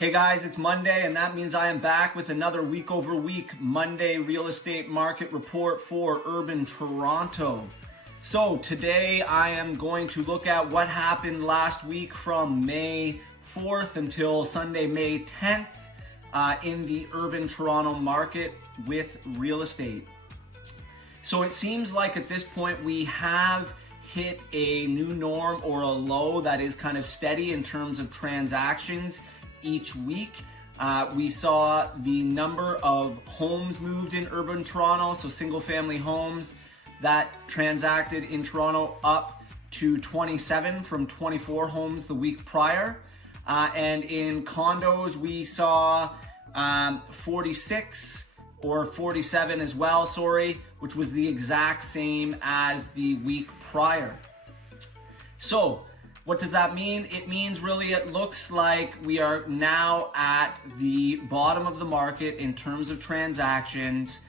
Hey guys, it's Monday, and that means I am back with another week over week Monday real estate market report for urban Toronto. So today I am going to look at what happened last week from May 4th until Sunday, May 10th in the urban Toronto market with real estate. So it seems like at this point we have hit a new norm or a low that is kind of steady in terms of transactions each week. We saw the number of homes moved in urban Toronto, so single family homes that transacted in Toronto up to 27 from 24 homes the week prior. And in condos, we saw 46 or 47 as well, which was the exact same as the week prior. So what does that mean? It means really it looks like we are now at the bottom of the market in terms of transactions.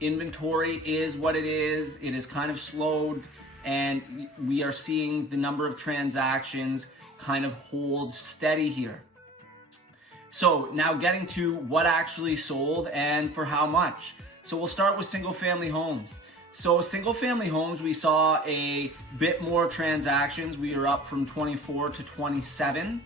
Inventory is what it is. It is kind of slowed, and we are seeing the number of transactions kind of hold steady here. So now getting to what actually sold and for how much. So we'll start with single family homes. So single family homes, we saw a bit more transactions. We are up from 24 to 27.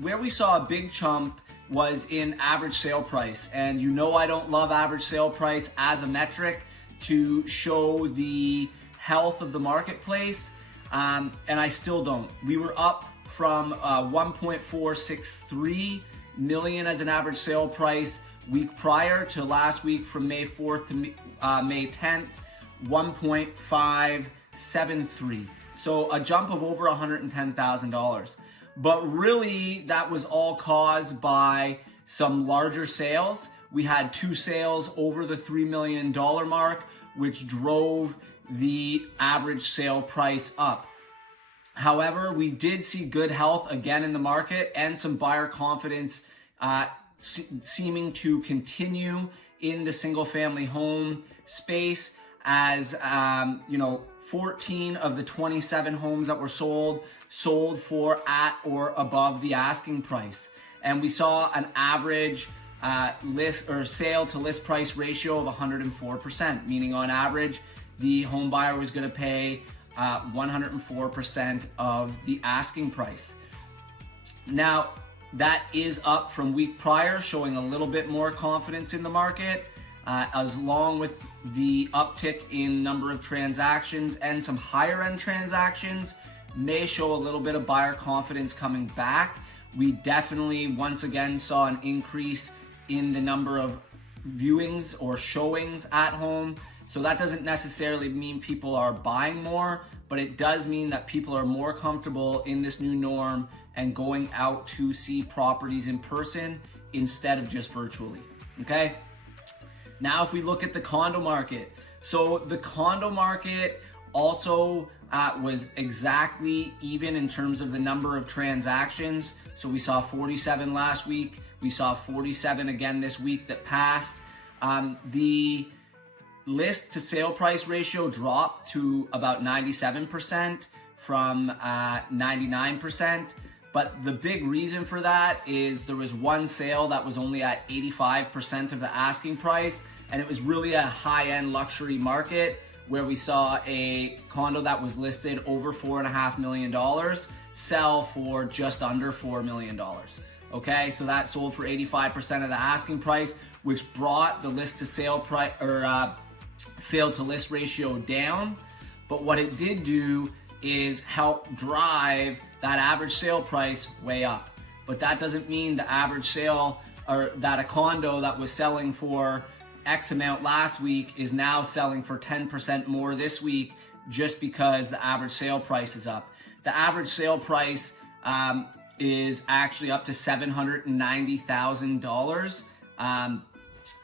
Where we saw a big jump was in average sale price. And you know I don't love average sale price as a metric to show the health of the marketplace, and I still don't. We were up from 1.463 million as an average sale price week prior to last week from May 4th to May 10th. 1.573. So a jump of over $110,000. But really that was all caused by some larger sales. We had 2 sales over the $3 million mark, which drove the average sale price up. However, we did see good health again in the market and some buyer confidence seeming to continue in the single family home space, as 14 of the 27 homes that were sold for at or above the asking price. And we saw an average list or sale to list price ratio of 104%, meaning on average, the home buyer was going to pay 104% of the asking price. Now, that is up from week prior, showing a little bit more confidence in the market, as long with the uptick in number of transactions and some higher end transactions may show a little bit of buyer confidence coming back. We definitely once again saw an increase in the number of viewings or showings at home. So that doesn't necessarily mean people are buying more, but it does mean that people are more comfortable in this new norm and going out to see properties in person instead of just virtually, okay? Now, if we look at the condo market, so the condo market also was exactly even in terms of the number of transactions. So we saw 47 last week. We saw 47 again this week that passed. The list to sale price ratio dropped to about 97% from 99%. But the big reason for that is there was one sale that was only at 85% of the asking price, and it was really a high-end luxury market where we saw a condo that was listed over $4.5 million sell for just under $4 million. Okay, so that sold for 85% of the asking price, which brought the list to sale price or sale to list ratio down. But what it did do is help drive that average sale price way up. But that doesn't mean the average sale or that a condo that was selling for X amount last week is now selling for 10% more this week just because the average sale price is up. The average sale price is actually up to $790,000,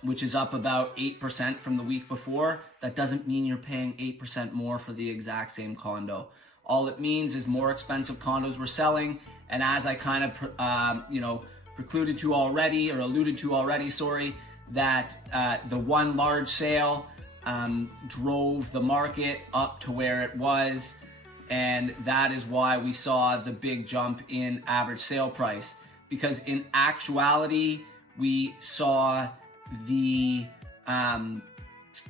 which is up about 8% from the week before. That doesn't mean you're paying 8% more for the exact same condo. All it means is more expensive condos were selling, and as I kind of alluded to already, that the one large sale drove the market up to where it was, and that is why we saw the big jump in average sale price. because in actuality, we saw the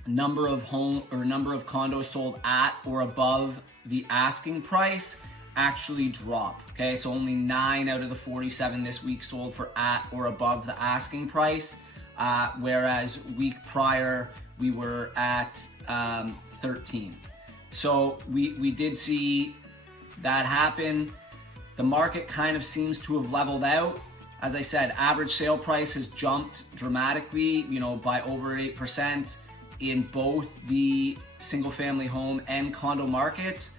number of condos sold at or above the asking price actually drop. Okay, so only 9 out of the 47 this week sold for at or above the asking price, whereas week prior we were at 13. So we did see that happen. The market kind of seems to have leveled out. As I said, average sale price has jumped dramatically, by over 8% in both the single family home and condo markets,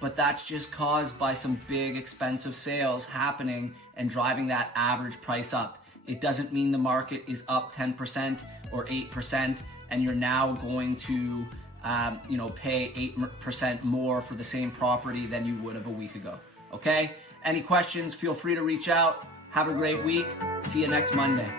but that's just caused by some big expensive sales happening and driving that average price up. It doesn't mean the market is up 10% or 8% and you're now going to pay 8% more for the same property than you would have a week ago. Okay? Any questions, feel free to reach out. Have a great week. See you next Monday.